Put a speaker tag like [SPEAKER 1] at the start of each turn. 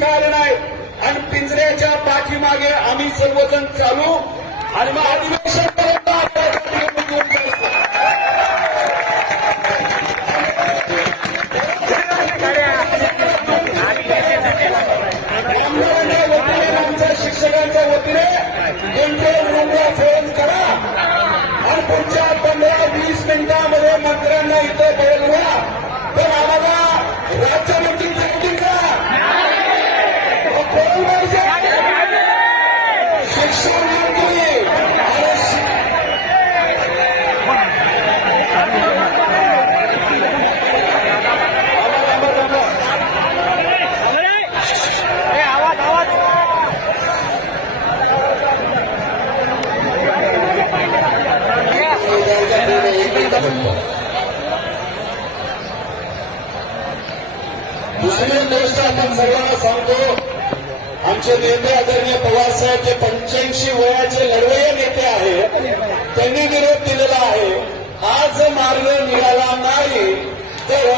[SPEAKER 1] कारण आहे. आणि पिंजऱ्याच्या पाठीमागे आम्ही सर्वजण चालू. आणि मग अधिवेशन शिक्षकांच्या वतीने कंट्रोल रूमला फोन करा. आणि पुढच्या पंधरा वीस मिनिटांमध्ये मंत्र्यांना इथं दुसरी गोष्ट आपण सर्वांना सांगतो आमचे नेते आदरणीय पवार साहेब जे पंच्याऐंशी वयाचे लढवय नेते आहेत त्यांनी विरोध दिलेला आहे. आज मार्ग मिळाला नाही तर